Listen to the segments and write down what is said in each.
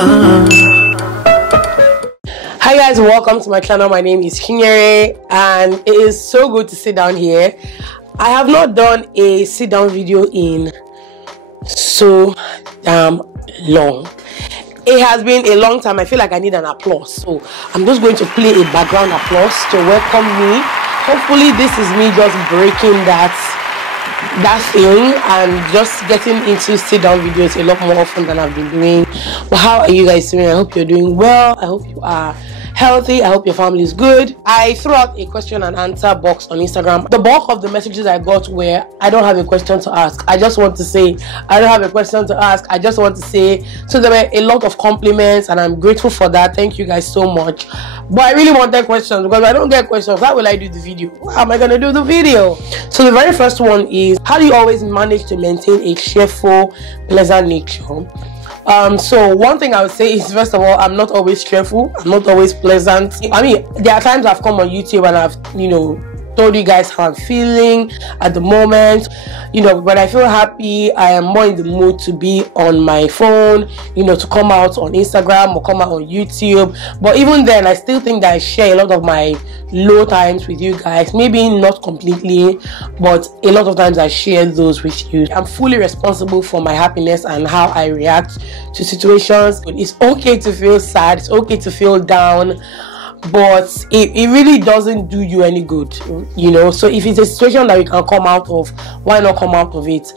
Hi guys, welcome to my channel. My name is Chinyere and it is so good to sit down here. I have not done a sit down video in so long. It has been a long time. I feel like I need an applause, so I'm just going to play a background applause to welcome me. Hopefully this is me just breaking that thing and just getting into sit down videos a lot more often than I've been doing. But how are you guys doing? I hope you're doing well. I hope you are healthy. I hope your family is good. I threw out a question and answer box on Instagram. The bulk of the messages I got were, I don't have a question to ask. I just want to say, I don't have a question to ask. I just want to say. So there were a lot of compliments and I'm grateful for that. Thank you guys so much. But I really wanted questions, because if I don't get questions, how will I do the video? How am I going to do the video? So the very first one is, how do you always manage to maintain a cheerful, pleasant nature? So one thing I would say is, first of all, I'm not always cheerful. I'm not always pleasant. I mean, there are times I've come on YouTube and I've, told you guys how I'm feeling at the moment. When I feel happy, I am more in the mood to be on my phone, to come out on Instagram or come out on YouTube. But even then, I still think that I share a lot of my low times with you guys. Maybe not completely, but a lot of times I share those with you. I'm fully responsible for my happiness and how I react to situations. It's okay to feel sad. It's okay to feel down, but it really doesn't do you any good, so if it's a situation that you can come out of, why not come out of it?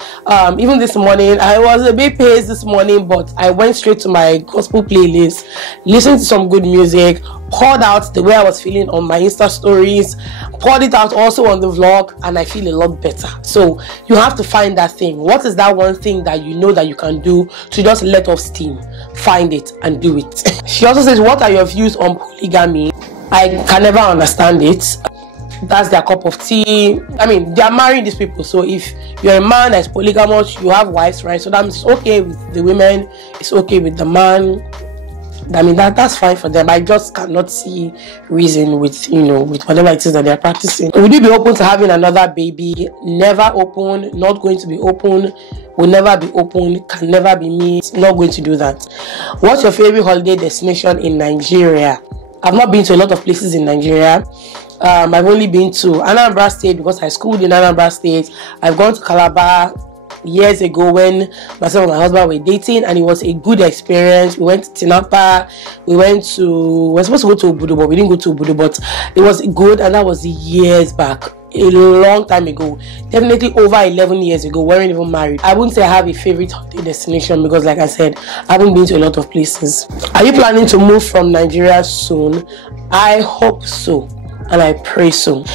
Even this morning, I was a bit pissed this morning, but I went straight to my gospel playlist, listened to some good music, poured out the way I was feeling on my Insta stories, poured it out also on the vlog, and I feel a lot better. So you have to find that thing. What is that one thing that you know that you can do to just let off steam? Find it and do it. She also says, what are your views on polygamy? I can never understand it. That's their cup of tea. I mean, they are marrying these people, so if you're a man that's polygamous, you have wives, right? So that means it's okay with the women, it's okay with the man. I mean, that's fine for them. I just cannot see reason with with whatever it is that they're practicing. Would you be open to having another baby? Never open. Not going to be open. Will never be open. Can never be me. Not going to do that. What's your favorite holiday destination in Nigeria? I've not been to a lot of places in Nigeria. I've only been to Anambra State because I schooled in Anambra State. I've gone to Calabar years ago when myself and my husband were dating, and it was a good experience. We went to Tinapa, we were supposed to go to Obudu, but we didn't go to Obudu, but it was good, and that was years back, a long time ago, definitely over 11 years ago. We weren't even married. I wouldn't say I have a favorite holiday destination because, like I said, I haven't been to a lot of places. Are you planning to move from Nigeria soon? I hope so, and I pray so.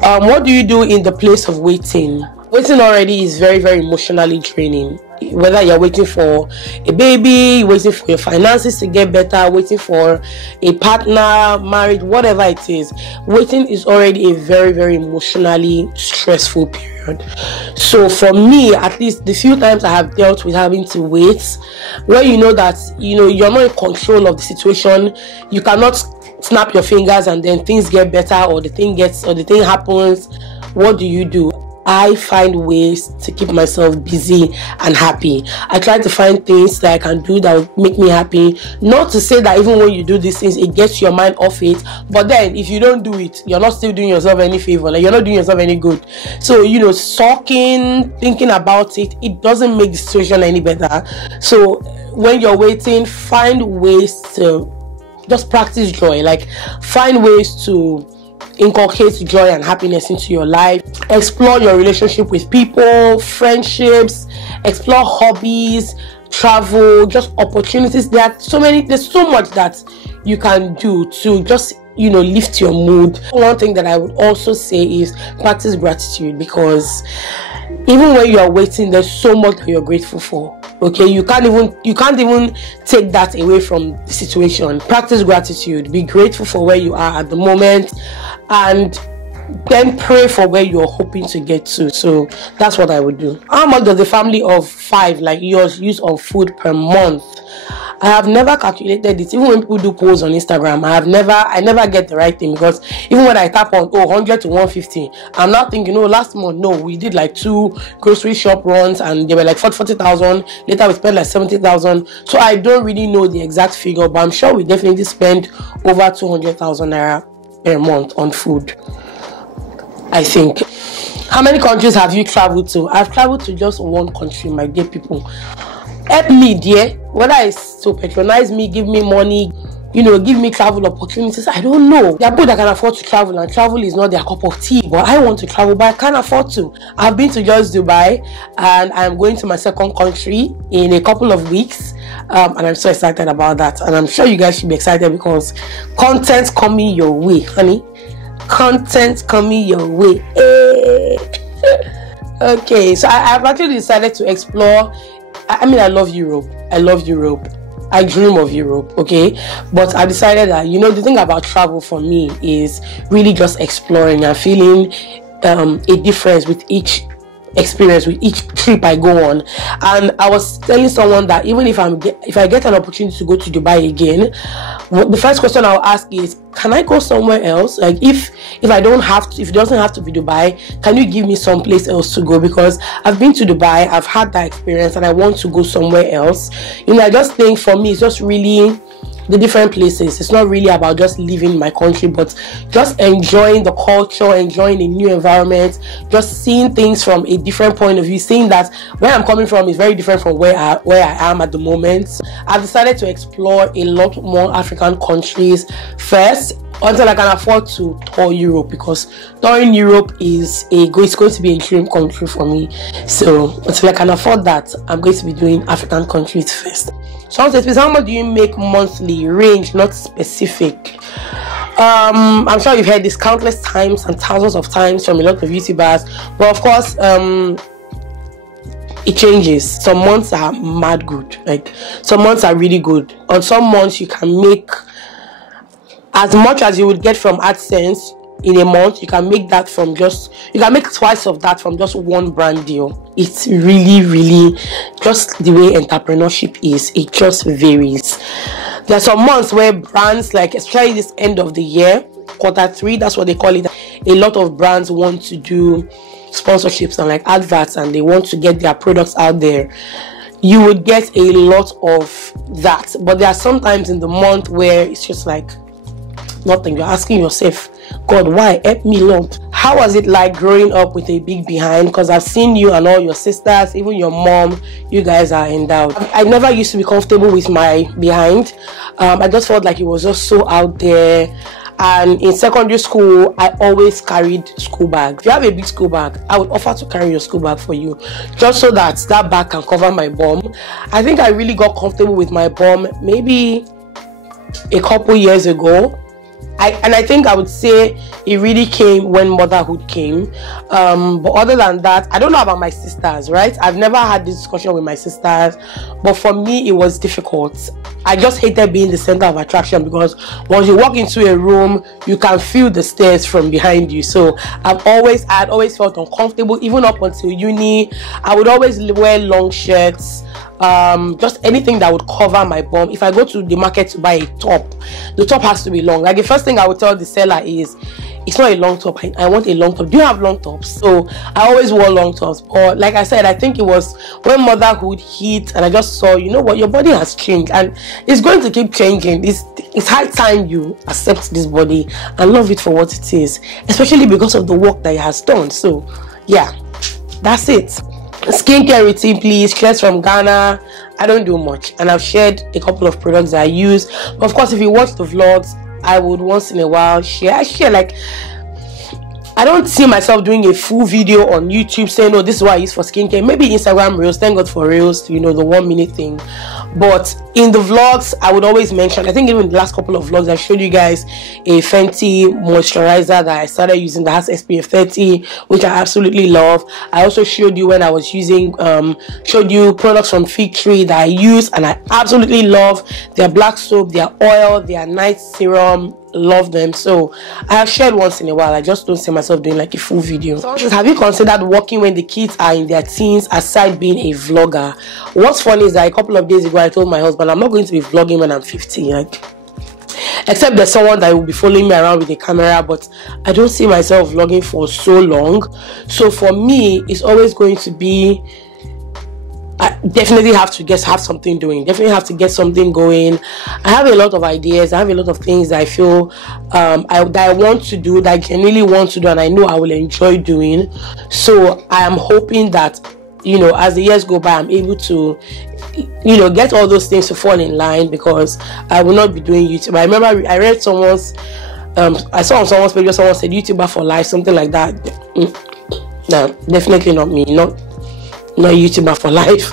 What do you do in the place of waiting? Waiting already is very, very emotionally draining. Whether you're waiting for a baby, waiting for your finances to get better, waiting for a partner, marriage, whatever it is, waiting is already a very, very emotionally stressful period. So for me, at least the few times I have dealt with having to wait, where you know that you're not in control of the situation, you cannot snap your fingers and then things get better, or the thing happens. What do? I find ways to keep myself busy and happy. I try to find things that I can do that will make me happy. Not to say that even when you do these things, it gets your mind off it. But then if you don't do it, you're not still doing yourself any favor. Like, you're not doing yourself any good. So, sulking, thinking about it, it doesn't make the situation any better. So when you're waiting, find ways to just practice joy. Like, find ways to inculcate joy and happiness into your life. Explore your relationship with people, friendships, explore hobbies, travel, just opportunities. There's so much that you can do to just lift your mood. One thing that I would also say is practice gratitude, because even when you are waiting, there's so much that you're grateful for. Okay, you can't even take that away from the situation. Practice gratitude. Be grateful for where you are at the moment, and then pray for where you're hoping to get to. So that's what I would do. How much does a family of 5 like yours use on food per month? I have never calculated it. Even when people do polls on Instagram, I never get the right thing, because even when I tap on 100 to 150, I'm not thinking, oh, last month, no, we did like 2 grocery shop runs and they were like 40,000. Later we spent like 70,000. So I don't really know the exact figure, but I'm sure we definitely spend over 200,000 naira per month on food, I think. How many countries have you traveled to? I've traveled to just one country, my dear people. Help me, dear. Whether it's to patronize me, give me money, you know, give me travel opportunities, I don't know. There are people that can afford to travel, and travel is not their cup of tea. But I want to travel, but I can't afford to. I've been to just Dubai, and I'm going to my second country in a couple of weeks. And I'm so excited about that. And I'm sure you guys should be excited, because content's coming your way, honey. Content coming your way. Okay, so I've actually decided to explore. I mean, I love Europe. I dream of Europe, okay? But I decided that, you know, the thing about travel for me is really just exploring and feeling a difference with each experience, with each trip I go on. And I was telling someone that even if I get an opportunity to go to Dubai again, the first question I'll ask is, can I go somewhere else? Like, if I don't have to, if it doesn't have to be Dubai, can you give me someplace else to go? Because I've been to Dubai, I've had that experience, and I want to go somewhere else. You know, I just think for me, it's just really the different places. It's not really about just leaving my country, but just enjoying the culture, enjoying a new environment, just seeing things from a different point of view, seeing that where I'm coming from is very different from where I am at the moment. I've decided to explore a lot more African countries first, until I can afford to tour Europe, because touring Europe is it's going to be a dream country for me. So until I can afford that, I'm going to be doing African countries first. Someone says, how much do you make monthly? Range, not specific. I'm sure you've heard this countless times and thousands of times from a lot of YouTubers, but of course, it changes. Some months are mad good, like some months are really good. On some months you can make as much as you would get from AdSense in a month. You can make that from you can make twice of that from just one brand deal. It's really just the way entrepreneurship is. It just varies. There are some months where brands, like especially this end of the year, Q3, that's what they call it, a lot of brands want to do sponsorships and like adverts, and they want to get their products out there. You would get a lot of that. But there are sometimes in the month where it's just like nothing. You're asking yourself, God, why? Help me, Lord. How was it like growing up with a big behind? Because I've seen you and all your sisters, even your mom, you guys are endowed. I never used to be comfortable with my behind. I just felt like it was just so out there. And in secondary school, I always carried school bag. If you have a big school bag, I would offer to carry your school bag for you, just so that that bag can cover my bum. I think I really got comfortable with my bum maybe a couple years ago. I think I would say it really came when motherhood came. But other than that, I don't know about my sisters, right? I've never had this discussion with my sisters, but for me, it was difficult. I just hated being the center of attraction, because once you walk into a room, you can feel the stares from behind you. So I'd always felt uncomfortable, even up until uni. I would always wear long shirts, just anything that would cover my bum. If I go to the market to buy a top, the top has to be long. Like the first thing I would tell the seller is, it's not a long top, I want a long top. Do you have long tops? So I always wore long tops. But like I said, I think it was when motherhood hit and I just saw, you know what, your body has changed and it's going to keep changing. It's high time you accept this body and love it for what it is, especially because of the work that it has done. So yeah, that's it. Skincare routine, please. Claire's from Ghana. I don't do much, and I've shared a couple of products that I use. But of course, if you watch the vlogs, I would once in a while share. I share, like, I don't see myself doing a full video on YouTube saying, oh, this is what I use for skincare. Maybe Instagram Reels, thank God for Reels, you know, the 1 minute thing. But in the vlogs, I would always mention, I think even in the last couple of vlogs, I showed you guys a Fenty moisturizer that I started using that has SPF 30, which I absolutely love. I also showed you when I was using, showed you products from Fig Tree that I use and I absolutely love. Their black soap, their oil, their night serum. love them. So I have shared once in a while. I just don't see myself doing like a full video. So have you considered working when the kids are in their teens aside being a vlogger? What's funny is that a couple of days ago I told my husband I'm not going to be vlogging when I'm 50. Like, except there's someone that will be following me around with a camera, but I don't see myself vlogging for so long. So for me, it's always going to be, I definitely have to have something doing, definitely have to get something going. I have a lot of ideas, I have a lot of things that I feel that I want to do, that I genuinely want to do, and I know I will enjoy doing. So I am hoping that, you know, as the years go by, I'm able to, you know, get all those things to fall in line, because I will not be doing YouTube. I remember I read someone's I saw on someone's page, someone said YouTuber for life, something like that. No, definitely not me, not YouTuber for life.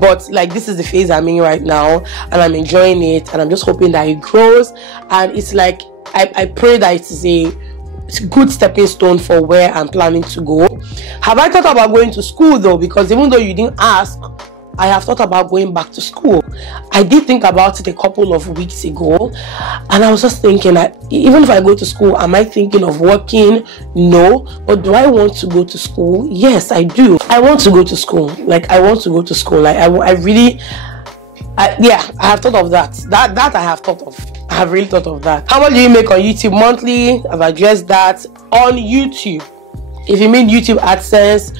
But like, this is the phase I'm in right now, and I'm enjoying it, and I'm just hoping that it grows. And it's like, I pray that it is a good stepping stone for where I'm planning to go. Have I thought about going to school though? Because even though you didn't ask, I have thought about going back to school. I did think about it a couple of weeks ago, and I was just thinking that even if I go to school, am I thinking of working? No. But do I want to go to school? Yes, I do. I want to go to school. Like, I want to go to school. Like, I really, yeah, I have thought of that. That I have thought of. I have really thought of that. How much do you make on YouTube monthly? I've addressed that. On YouTube, if you mean YouTube AdSense,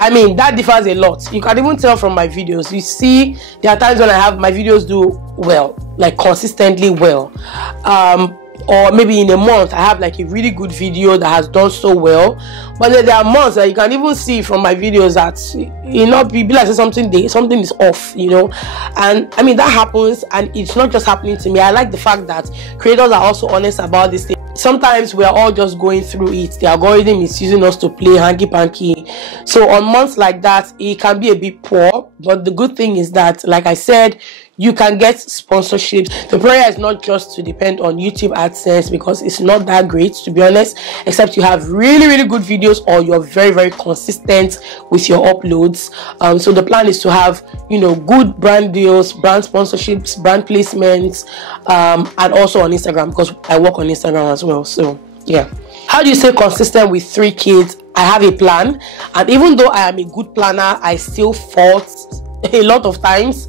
I mean, that differs a lot. You can even tell from my videos. You see, there are times when I have my videos do well, like consistently well. Or maybe in a month, I have like a really good video that has done so well. But then there are months that you can even see from my videos that, you know, people like something is off, you know. And I mean, that happens, and it's not just happening to me. I like the fact that creators are also honest about this thing. Sometimes we are all just going through it. The algorithm is using us to play hanky-panky. So on months like that, it can be a bit poor. But the good thing is that, like I said, you can get sponsorships. The prayer is not just to depend on YouTube AdSense, because it's not that great, to be honest, except you have really, really good videos, or you're very, very consistent with your uploads. So the plan is to have, you know, good brand deals, brand sponsorships, brand placements, and also on Instagram, because I work on Instagram as well. So yeah. How do you stay consistent with 3 kids? I have a plan, and even though I am a good planner, I still fault a lot of times.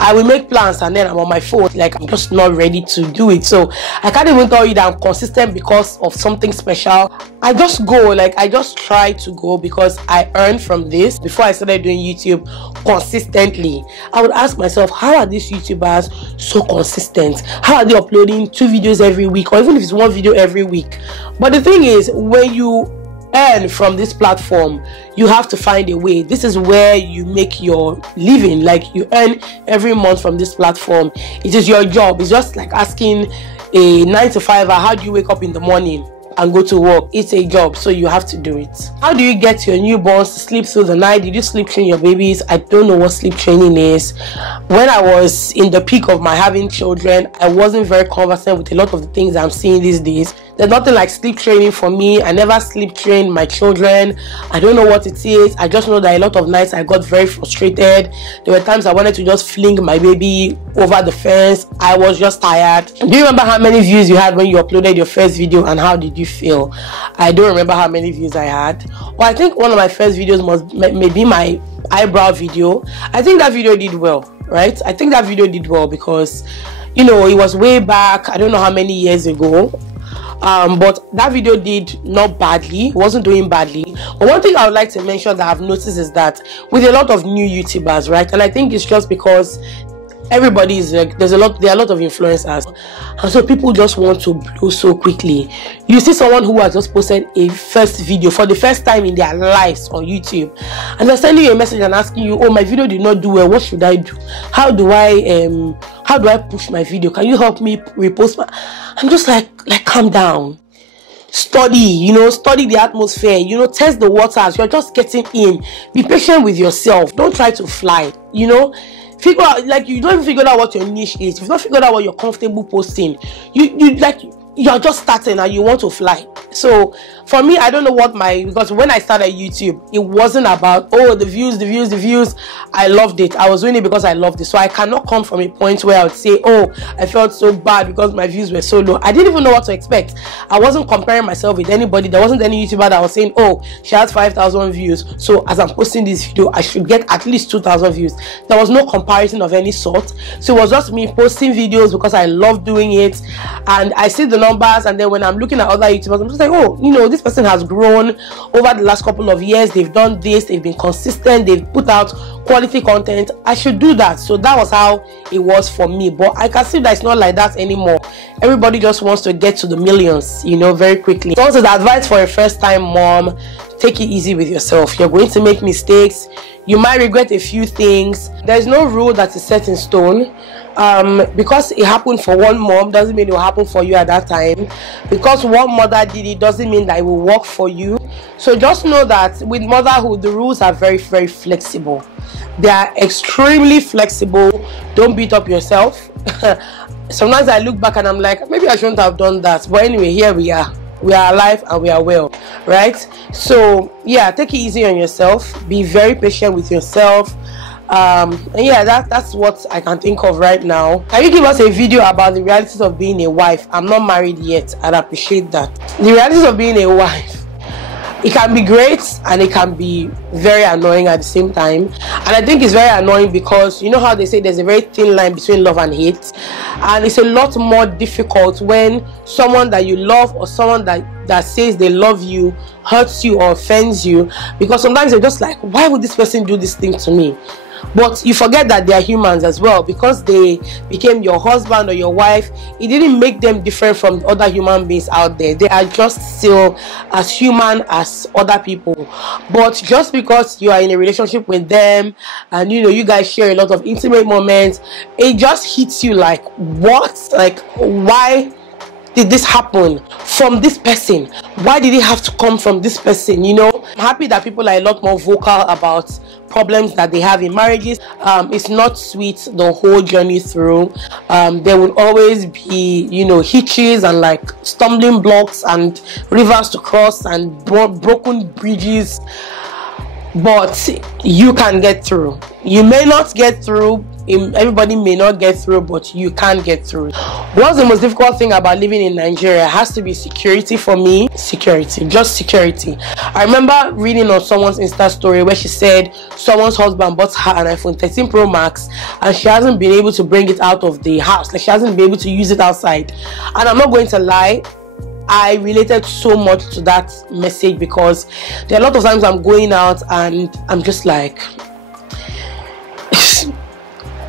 I will make plans and then I'm on my phone, like I'm just not ready to do it. So I can't even tell you that I'm consistent because of something special. I just go, like I just try to go, because I earned from this. Before I started doing YouTube consistently, I would ask myself, how are these YouTubers so consistent? How are they uploading 2 videos every week, or even if it's 1 video every week? But the thing is, when you earn from this platform, you have to find a way. This is where you make your living. Like, you earn every month from this platform. It is your job. It's just like asking a 9-to-5er, how do you wake up in the morning and go to work? It's a job, so you have to do it. How do you get your newborns to sleep through the night? Did you sleep train your babies? I don't know what sleep training is. When I was in the peak of my having children, I wasn't very conversant with a lot of the things I'm seeing these days. There's nothing like sleep training for me. I never sleep trained my children. I don't know what it is. I just know that a lot of nights I got very frustrated. There were times I wanted to just fling my baby over the fence. I was just tired. Do you remember how many views you had when you uploaded your first video, and how did you feel? I don't remember how many views I had. Well, I think one of my first videos was maybe my eyebrow video. I think that video did well, right? I think that video did well because, you know, it was way back. I don't know how many years ago. But that video did not badly, wasn't doing badly. But one thing I would like to mention that I've noticed is that with a lot of new YouTubers, right, and I think it's just because everybody is like, there are a lot of influencers, and so people just want to blow so quickly. You see someone who has just posted a first video for the first time in their lives on YouTube, and they're sending you a message and asking you, oh, my video did not do well, what should I do? How do I push my video? Can you help me repost my... I'm just like calm down, study, you know, study the atmosphere, you know, test the waters. You're just getting in. Be patient with yourself. Don't try to fly, you know. Figure out, like, you don't even figure out what your niche is. If you've not figured out what you're comfortable posting, you like, you're just starting and you want to fly. So for me, I don't know what because when I started YouTube, it wasn't about, oh, the views. I loved it. I was doing it because I loved it. So I cannot come from a point where I would say, oh, I felt so bad because my views were so low. I didn't even know what to expect. I wasn't comparing myself with anybody. There wasn't any YouTuber that was saying, oh, she has 5,000 views, so as I'm posting this video, I should get at least 2,000 views. There was no comparison of any sort. So it was just me posting videos because I love doing it, and I see the numbers, and then when I'm looking at other YouTubers, I'm just like, oh, you know, this person has grown over the last couple of years. They've done this, they've been consistent, they've put out quality content. I should do that. So that was how it was for me. But I can see that it's not like that anymore. Everybody just wants to get to the millions, you know, very quickly. So also the advice for a first-time mom: take it easy with yourself. You're going to make mistakes. You might regret a few things. There's no rule that is set in stone. Because it happened for one mom doesn't mean it will happen for you at that time. Because one mother did it doesn't mean that it will work for you. So just know that with motherhood, the rules are very, very flexible. They are extremely flexible. Don't beat up yourself. Sometimes I look back and I'm like, maybe I shouldn't have done that. But anyway, here we are. We are alive and we are well, right? So yeah, take it easy on yourself. Be very patient with yourself. And yeah, that's what I can think of right now. Can you give us a video about the realities of being a wife? I'm not married yet. I'd appreciate that. The realities of being a wife. It can be great and it can be very annoying at the same time. And I think it's very annoying because you know how they say there's a very thin line between love and hate, and it's a lot more difficult when someone that you love or someone that says they love you hurts you or offends you, because sometimes you're just like, why would this person do this thing to me? But you forget that they are humans as well. Because they became your husband or your wife, it didn't make them different from other human beings out there. They are just still as human as other people. But just because you are in a relationship with them and you know you guys share a lot of intimate moments, it just hits you like, what? Like, why did this happen from this person? Why did it have to come from this person? You know, I'm happy that people are a lot more vocal about problems that they have in marriages. It's not sweet the whole journey through. There will always be, you know, hitches and like stumbling blocks and rivers to cross and broken bridges, but you can get through. You may not get through, everybody may not get through, but you can get through. What's the most difficult thing about living in Nigeria? It has to be security for me. Security, just security. I remember reading on someone's Insta story where she said someone's husband bought her an iPhone 13 Pro Max and she hasn't been able to bring it out of the house. Like, she hasn't been able to use it outside. And I'm not going to lie, I related so much to that message, because there are a lot of times I'm going out and I'm just like,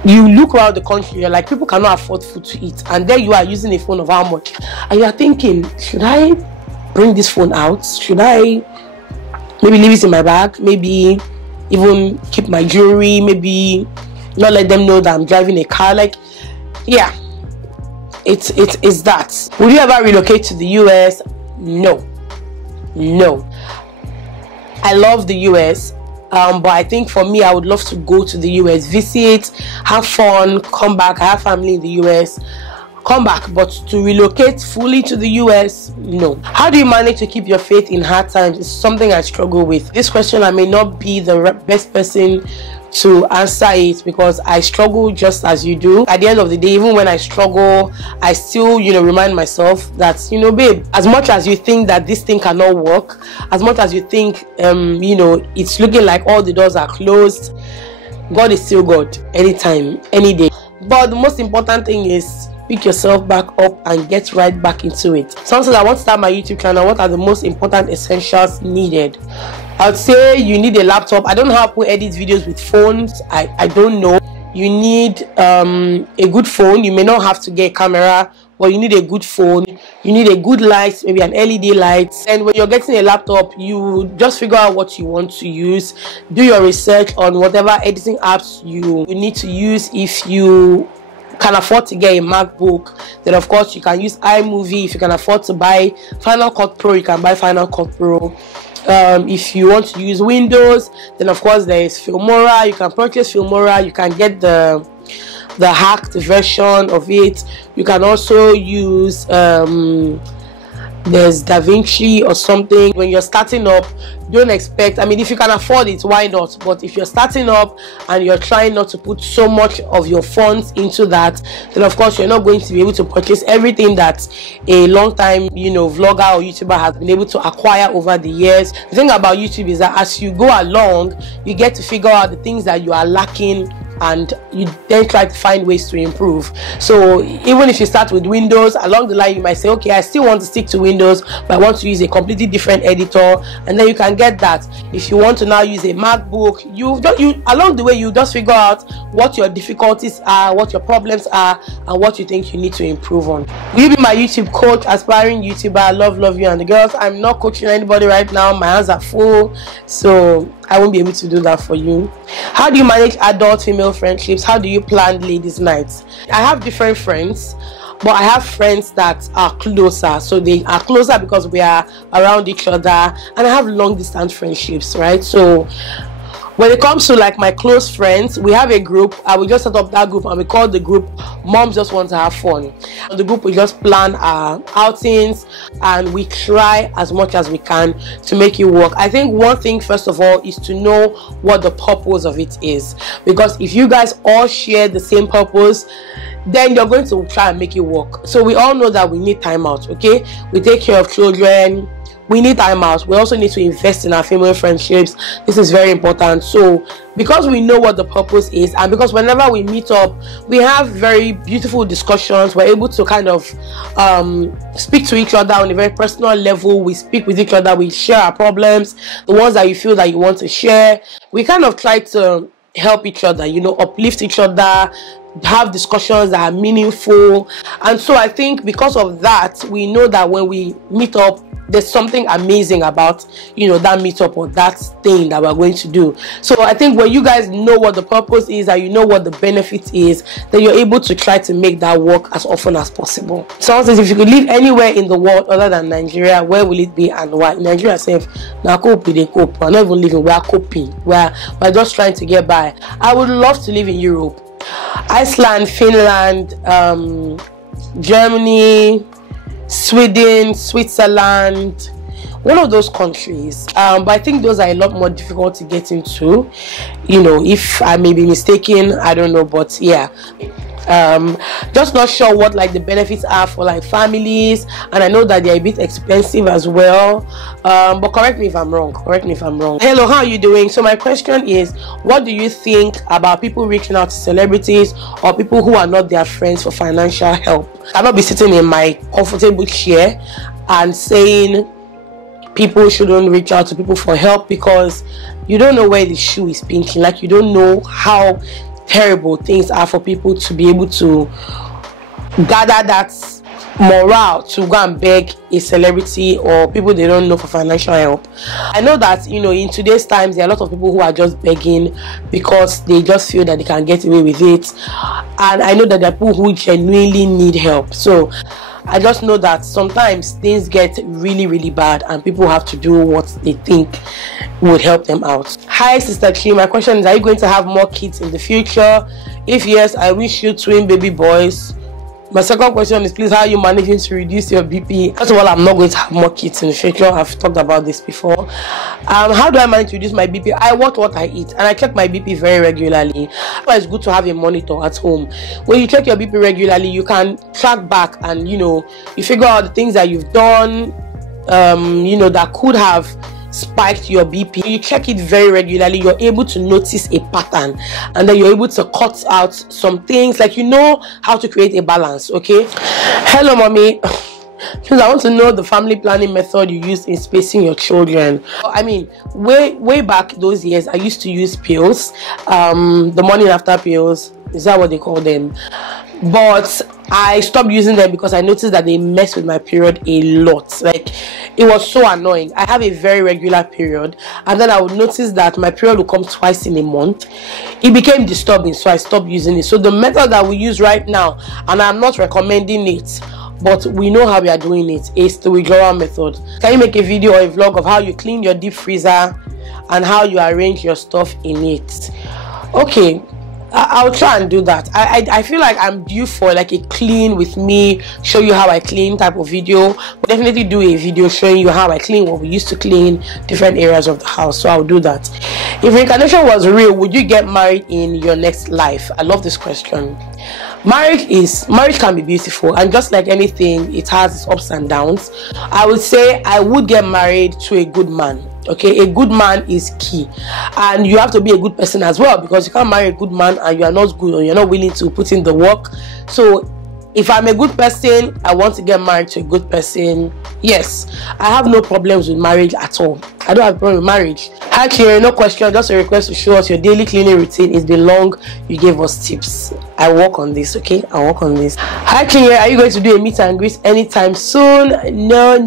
you look around the country, you're like, people cannot afford food to eat, and there you are using a phone of how much, and you are thinking, should I bring this phone out? Should I maybe leave it in my bag? Maybe even keep my jewelry? Maybe not let them know that I'm driving a car? Like, yeah, it's that. Would you ever relocate to the US? No. I love the US. But I think for me, I would love to go to the US, visit, have fun, come back. I have family in the US, come back. But to relocate fully to the US, no. How do you manage to keep your faith in hard times? It's something I struggle with. This question, I may not be the best person to answer it, because I struggle just as you do. At the end of the day, even when I struggle, I still, you know, remind myself that, you know, babe, as much as you think that this thing cannot work, as much as you think you know, it's looking like all the doors are closed, God is still God, anytime, any day. But the most important thing is pick yourself back up and get right back into it. Someone says, I want to start my YouTube channel. What are the most important essentials needed? I'd say you need a laptop. I don't know how people edit videos with phones. I don't know. You need a good phone. You may not have to get a camera, but you need a good phone. You need a good light, maybe an LED light. And when you're getting a laptop, you just figure out what you want to use. Do your research on whatever editing apps you need to use. If you can afford to get a MacBook, then of course you can use iMovie. If you can afford to buy Final Cut Pro, you can buy Final Cut Pro. If you want to use Windows, then of course there is Filmora. You can purchase Filmora. You can get the the hacked version of it. You can also use there's DaVinci or something. When you're starting up, don't expect, I mean, if you can afford it, why not? But if you're starting up and you're trying not to put so much of your funds into that, then of course you're not going to be able to purchase everything that a long time, you know, vlogger or YouTuber has been able to acquire over the years. The thing about YouTube is that as you go along, you get to figure out the things that you are lacking, and you then try to find ways to improve. So even if you start with Windows, along the line you might say, okay, I still want to stick to Windows, but I want to use a completely different editor, and then you can get that. If you want to now use a MacBook, you along the way you just figure out what your difficulties are, what your problems are, and what you think you need to improve on. Will you be my YouTube coach, aspiring YouTuber? I love you and the girls. I'm not coaching anybody right now, my hands are full, so I won't be able to do that for you. How do you manage adult female friendships? How do you plan ladies' nights? I have different friends, but I have friends that are closer. So they are closer because we are around each other, and I have long distance friendships, right? So when it comes to like my close friends, we have a group. I will just set up that group and we call the group Moms Just Want to Have Fun. On the group, we just plan our outings and we try as much as we can to make it work. I think one thing, first of all, is to know what the purpose of it is. Because if you guys all share the same purpose, then you're going to try and make it work. So we all know that we need time out, okay? We take care of children. We need time out. We also need to invest in our female friendships. This is very important. So because we know what the purpose is, and because whenever we meet up, we have very beautiful discussions, we're able to kind of speak to each other on a very personal level. We speak with each other, we share our problems, the ones that you feel that you want to share. We kind of try to help each other, you know, uplift each other, have discussions that are meaningful. And so I think because of that, we know that when we meet up, there's something amazing about, you know, that meetup or that thing that we're going to do. So I think when you guys know what the purpose is and you know what the benefit is, then you're able to try to make that work as often as possible. Someone says, if you could live anywhere in the world other than Nigeria, where will it be and why? Nigeria safe. Now cope, they cope. We're not even living, we are coping. We're just trying to get by. I would love to live in Europe. Iceland, Finland, Germany, Sweden, Switzerland, one of those countries. But I think those are a lot more difficult to get into, you know, if I may be mistaken, I don't know, but yeah. Just not sure what like the benefits are for like families, and I know that they're a bit expensive as well, but correct me if I'm wrong. Hello, how are you doing? So my question is, what do you think about people reaching out to celebrities or people who are not their friends for financial help? I cannot be sitting in my comfortable chair and saying people shouldn't reach out to people for help, because you don't know where the shoe is pinching. Like, you don't know how terrible things are for people to be able to gather that morale to go and beg a celebrity or people they don't know for financial help. I know that, you know, in today's times there are a lot of people who are just begging because they just feel that they can get away with it, and I know that there are people who genuinely need help. So I just know that sometimes things get really bad and people have to do what they think would help them out. Hi Sister Chi, my question is, are you going to have more kids in the future? If yes, I wish you twin baby boys. My second question is, please, how are you managing to reduce your BP? First of all, I'm not going to have more kids in the future. I've talked about this before. How do I manage to reduce my BP? I watch what I eat and I check my BP very regularly. It's good to have a monitor at home. When you check your BP regularly, you can track back and, you know, you figure out the things that you've done, you know, that could have spiked your BP. You check it very regularly, you're able to notice a pattern, and then you're able to cut out some things. Like, you know how to create a balance. Okay, hello mommy, because I want to know the family planning method you used in spacing your children. I mean, way back those years I used to use pills, the morning after pills, is that what they call them? But I stopped using them because I noticed that they mess with my period a lot. Like, it was so annoying. I have a very regular period, and then I would notice that my period would come twice in a month. It became disturbing, so I stopped using it. So the method that we use right now, and I'm not recommending it, but we know how we are doing it, is the withdrawal method. Can you make a video or a vlog of how you clean your deep freezer and how you arrange your stuff in it? Okay, I'll try and do that. I feel like I'm due for like a clean with me, show you how I clean type of video. But definitely do a video showing you how I clean, what we used to clean, different areas of the house. So I'll do that. If reincarnation was real, would you get married in your next life? I love this question. Marriage can be beautiful, and just like anything, it has its ups and downs. I would say I would get married to a good man. Okay, a good man is key, and you have to be a good person as well, because you can't marry a good man and you are not good, or you're not willing to put in the work. So if I'm a good person, I want to get married to a good person. Yes, I have no problems with marriage at all. I don't have a problem with marriage. Actually, no question, just a request to show us your daily cleaning routine. It's been long, you gave us tips. I work on this, okay? I work on this. Hi Kinye, are you going to do a meet and greet anytime soon? No.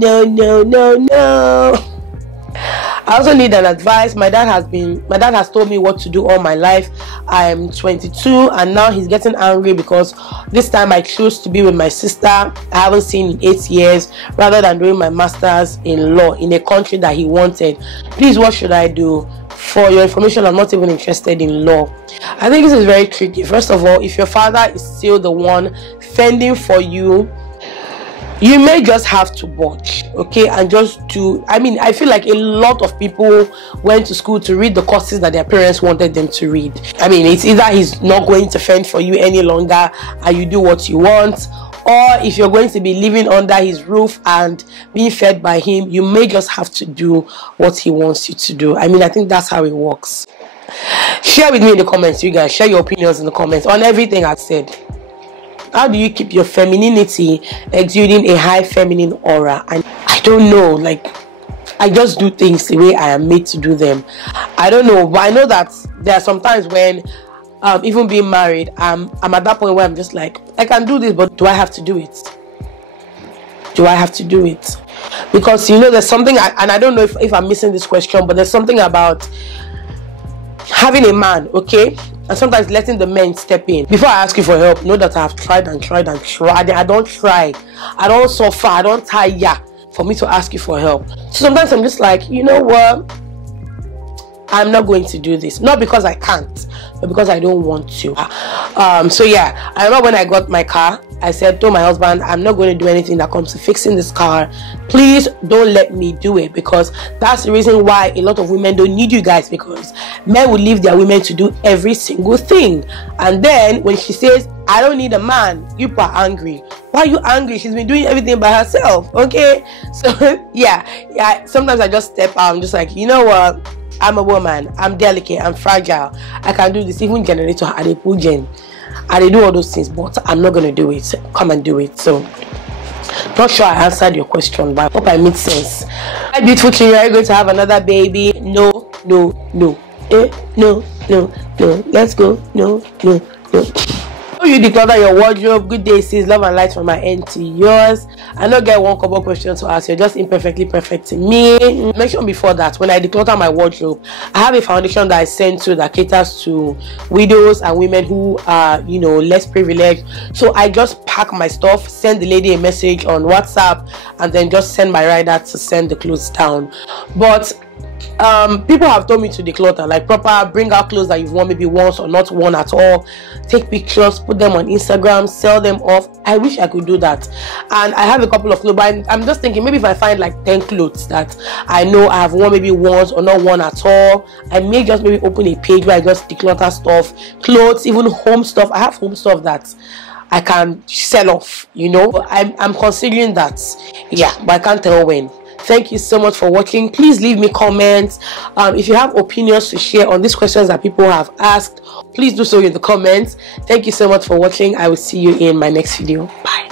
I also need an advice. My dad has told me what to do all my life. I'm 22 and now he's getting angry because this time I chose to be with my sister I haven't seen in 8 years, rather than doing my master's in law in a country that he wanted. Please, what should I do? For your information, I'm not even interested in law. I think this is very tricky. First of all, if your father is still the one fending for you, you may just have to watch, okay, and just do. I feel like a lot of people went to school to read the courses that their parents wanted them to read. It's either he's not going to fend for you any longer and you do what you want, or if you're going to be living under his roof and being fed by him, you may just have to do what he wants you to do. I think that's how it works. Share with me in the comments, you guys. Share your opinions in the comments on everything I've said. How do you keep your femininity exuding a high feminine aura? And I don't know, I just do things the way I am made to do them. I don't know, but I know that there are some times when even being married, I'm at that point where I'm just like, I can do this, but do I have to do it? Do I have to do it? Because there's something, and I don't know if I'm missing this question, but there's something about having a man, okay, and sometimes letting the men step in. Before I ask you for help, know that I have tried. I don't try, I don't suffer, I don't tire for me to ask you for help. So sometimes I'm just like, you know what, I'm not going to do this, not because I can't, but because I don't want to. So yeah, I remember when I got my car, I said to my husband, I'm not going to do anything that comes to fixing this car. Please don't let me do it, because that's the reason why a lot of women don't need you guys, because men will leave their women to do every single thing. And then when she says, I don't need a man, you are angry. Why are you angry? She's been doing everything by herself, okay? So yeah, sometimes I just step out. I'm just like, you know what? I'm a woman. I'm delicate. I'm fragile. I can do this. Even generator, I do all those things, but I'm not going to do it. Come and do it. So, not sure I answered your question, but I hope I made sense. Hi, beautiful children. Are you going to have another baby? No. No. Let's go. No. You declutter your wardrobe. Good day, sis. Love and light from my end to yours. I don't get one couple questions to ask. You're just imperfectly perfect to me. Mention before that, when I declutter my wardrobe, I have a foundation that I send to that caters to widows and women who are, less privileged. So I just pack my stuff, send the lady a message on WhatsApp, and then just send my rider to send the clothes down. But people have told me to declutter, like proper, bring out clothes that you've worn maybe once or not worn at all, take pictures, put them on Instagram, sell them off. I wish I could do that. And I have a couple of clothes, but I'm just thinking, maybe if I find like 10 clothes that I know I have worn maybe once or not worn at all, I may just maybe open a page where I just declutter stuff, clothes, even home stuff. I have home stuff that I can sell off, I'm considering that. Yeah, but I can't tell when. Thank you so much for watching. Please leave me comments. If you have opinions to share on these questions that people have asked, please do so in the comments. Thank you so much for watching. I will see you in my next video. Bye.